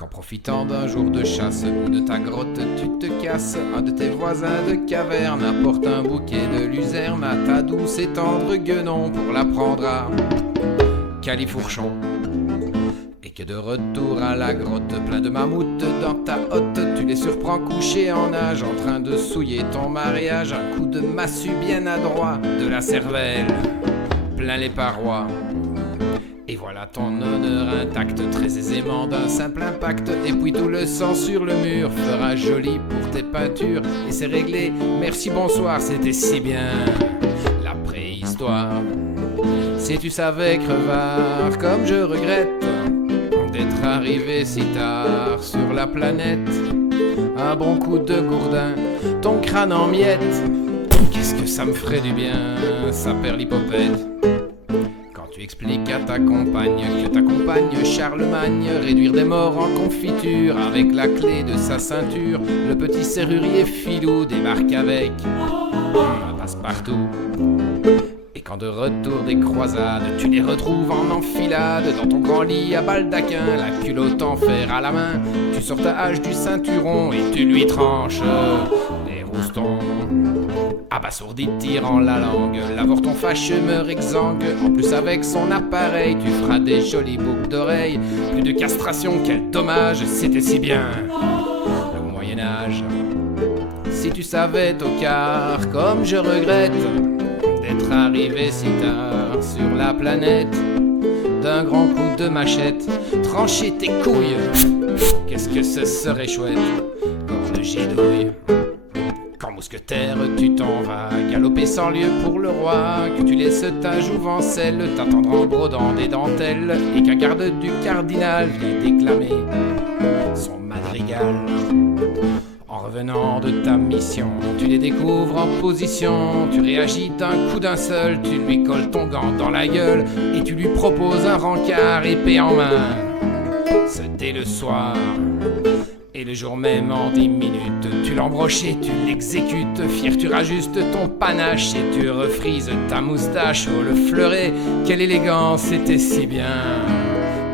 Qu'en profitant d'un jour de chasse ou de ta grotte, tu te casses, un de tes voisins de caverne apporte un bouquet de luzerne à ta douce et tendre guenon pour la prendre à califourchon. Et que de retour à la grotte, plein de mammouths dans ta hotte, tu les surprends couchés en nage, en train de souiller ton mariage. Un coup de massue bien adroit, de la cervelle plein les parois. Et voilà ton honneur intact, très aisément d'un simple impact. Et puis tout le sang sur le mur fera joli pour tes peintures. Et c'est réglé, merci bonsoir, c'était si bien la préhistoire. Si tu savais, crevard, comme je regrette d'être arrivé si tard sur la planète. Un bon coup de gourdin, ton crâne en miettes. Qu'est-ce que ça me ferait du bien, ça perd l'hypopète. Tu expliques à ta compagne que ta compagne Charlemagne réduire des morts en confiture avec la clé de sa ceinture. Le petit serrurier filou débarque avec un passe-partout. Et quand de retour des croisades, tu les retrouves en enfilade dans ton grand lit à baldaquin, la culotte en fer à la main, tu sors ta hache du ceinturon et tu lui tranches les roustons. Abasourdi tirant la langue, l'avorton fâcheux meurt exsangue. En plus avec son appareil, tu feras des jolies boucles d'oreilles. Plus de castration, quel dommage, c'était si bien le Moyen-Âge. Si tu savais, tocard, comme je regrette d'être arrivé si tard sur la planète, d'un grand coup de machette, trancher tes couilles, qu'est-ce que ce serait chouette, corne gidouille. Qu'en mousquetaire tu t'en vas, galoper sans lieu pour le roi, que tu laisses ta jouvencelle t'attendre en brodant des dentelles, et qu'un garde du cardinal vienne déclamer son madrigal. En revenant de ta mission, tu les découvres en position, tu réagis d'un coup d'un seul, tu lui colles ton gant dans la gueule, et tu lui proposes un rencard épée en main. C'était le soir. Et le jour même, en 10 minutes, tu l'embroches et tu l'exécutes. Fier, tu rajustes ton panache et tu refrises ta moustache. Oh, le fleuret, quelle élégance, c'était si bien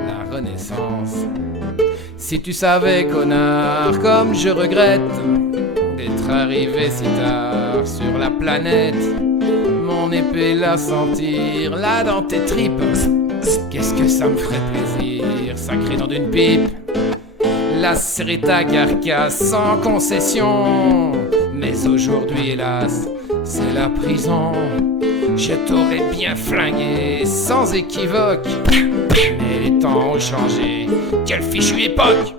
la Renaissance. Si tu savais, connard, comme je regrette d'être arrivé si tard sur la planète, mon épée la sentir là dans tes tripes, qu'est-ce que ça me ferait plaisir, sacré dans d'une pipe. La serrer ta carcasse sans concession. Mais aujourd'hui, hélas, c'est la prison. Je t'aurais bien flingué sans équivoque. Mais les temps ont changé. Quelle fichue époque!